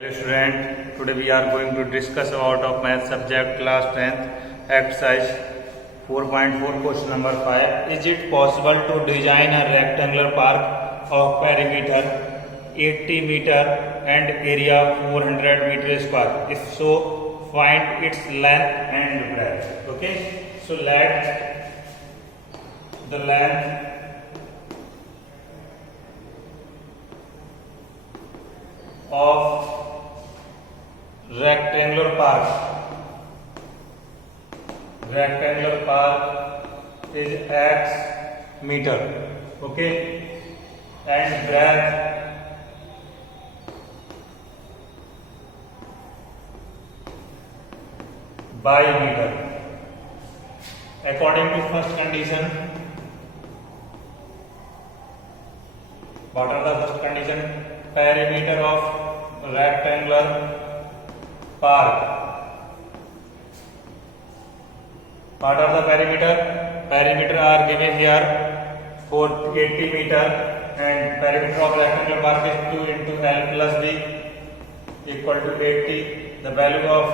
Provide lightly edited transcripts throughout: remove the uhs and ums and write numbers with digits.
Hello student, today we are going to discuss about of math subject class 10th exercise 4.4 question number 5. Is it possible to design a rectangular park of perimeter 80 meter and area 400 meter square? If so, find its length and breadth. Okay, so let the length of rectangular park is x meter, okay, and breadth by meter. According to first condition, what are the first condition? Perimeter of rectangular park. What are the perimeter? Perimeter are given here for 80 meter and perimeter of rectangular park is 2 into L plus B equal to 80. The value of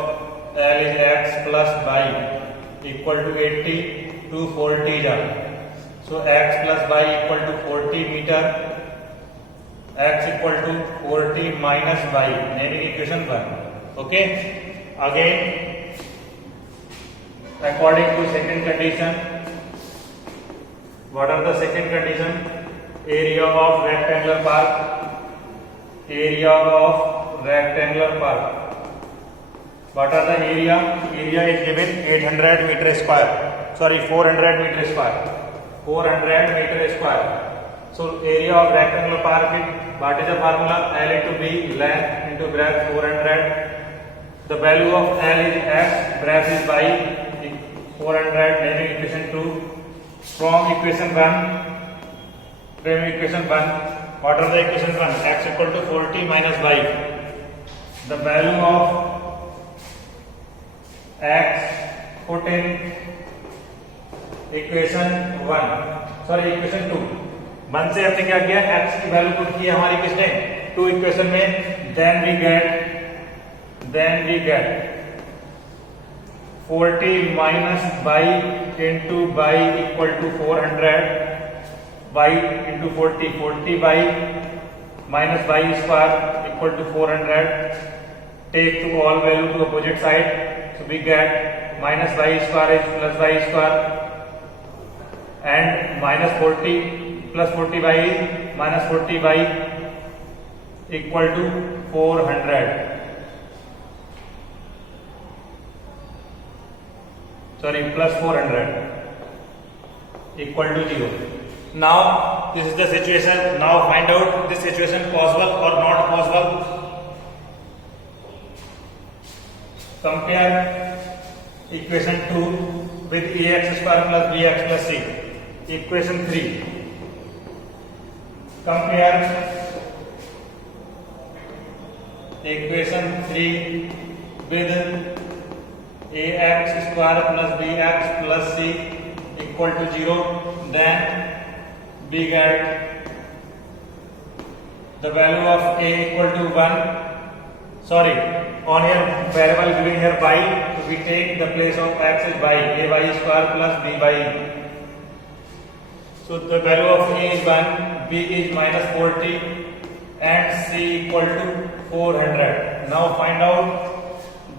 L is x plus y equal to 80 to 40 jam. So x plus y equal to 40 meter, x equal to 40 minus y, naming equation 1. Okay, again according to second condition, what are the second condition? Area of rectangular park, what are the area? Area is given 800 meter square, sorry 400 meter square. So area of rectangular park is, what is the formula? L into B, length into breadth 400. The value of L is x, breadth is y, 400, naming equation 2. From equation 1, what are the equation 1? X equal to 40 minus y. The value of x put in equation 2. 1 से हमने क्या किया? x की value put की हमारी किसने? 2 equation में. Then we get 40 minus y into y equal to 400. Y into 40 y minus y square equal to 400. Take to all value to opposite side. So we get minus y square is plus y square and minus 40 plus 40y is minus 40y equal to 400. Sorry, plus 400 equal to 0. Now this is the situation. Now find out this situation possible or not possible. Compare equation 2 with ax square plus bx plus c. Equation 3. Compare equation 3 with ax square plus bx plus c equal to 0. Then we get the value of a equal to 1. Sorry, on here variable given here y, so we take the place of x is y, ay square plus by. So the value of a is 1, b is minus 40 and c equal to 400. Now find out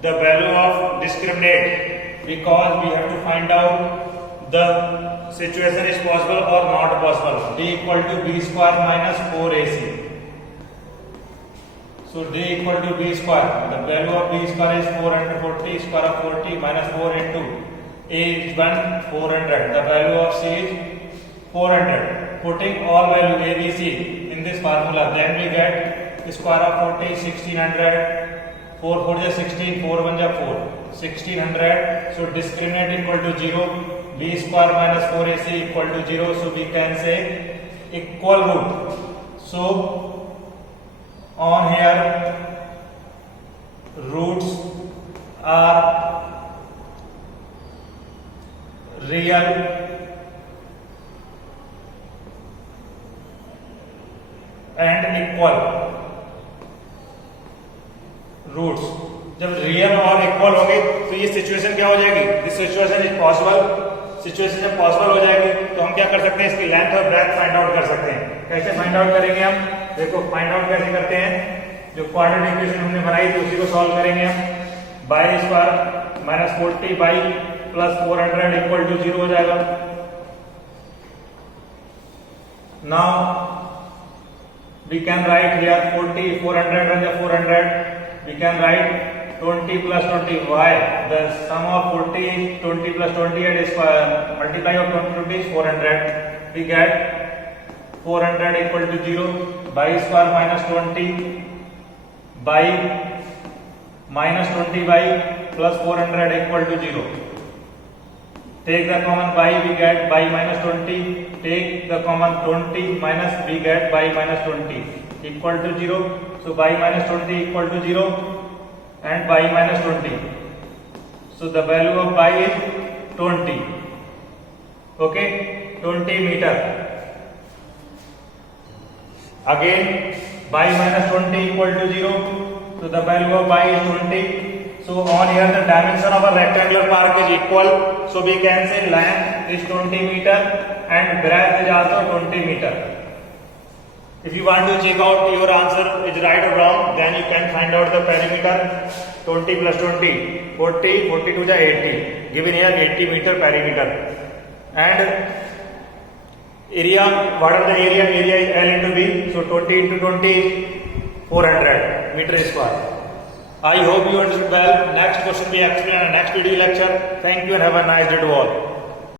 the value of discriminant, because we have to find out the situation is possible or not possible. D equal to b square minus 4ac. So d equal to b square. The value of b square is 440. Square of 40 minus 4 into a is 1, 400. The value of c is 400. Putting all value a, b, c in this formula, then we get square of 40 1600. 4 4 is 16, 4 1 is 4, 1600. So discriminant equal to 0, b square minus 4ac equal to 0. So we can say equal root. So on here roots are real and equal. Roots. जब real और equal होंगे तो ये situation क्या हो जाएगी, this situation is possible. Situation जब possible हो जाएगी तो हम क्या कर सकते हैं, इसकी लेंथ और ब्रेथ फाइंड आउट कर सकते हैं। कैसे फाइंड आउट करेंगे हम, देखो फाइंड आउट कैसे करते हैं, जो क्वाड्रेटिक इक्वेशन हमने बनाई थी उसी को सॉल्व करेंगे हम। Y square minus 40 y plus 400 equal to 0 हो जाएगा। Now we can write here 40 400 and 400 we can write 20 plus 20 why the sum of 40 is 20 plus 20 and square multiply of 20 is 400 we get 400 equal to 0 by square minus 20 by minus 20 by plus 400 equal to 0. Take the common by, we get by minus 20. Take the common 20 minus, we get by minus 20 equal to 0. So by minus 20 equal to 0 and by minus 20. So the value of by is 20. Okay, 20 meter. Again by minus 20 equal to 0. So the value of by is 20. So on here the dimension of a rectangular park is equal. So we can say length is 20 meter and breadth is also 20 meter. If you want to check out your answer is right or wrong, then you can find out the perimeter. 20 plus 20, 40, 40 to the 80. Given here 80 meter perimeter. And area, what are the area? Area is L into B. So 20 into 20 is 400 meter square. I hope you understood well. Next question we explain in next video lecture. Thank you and have a nice day to all.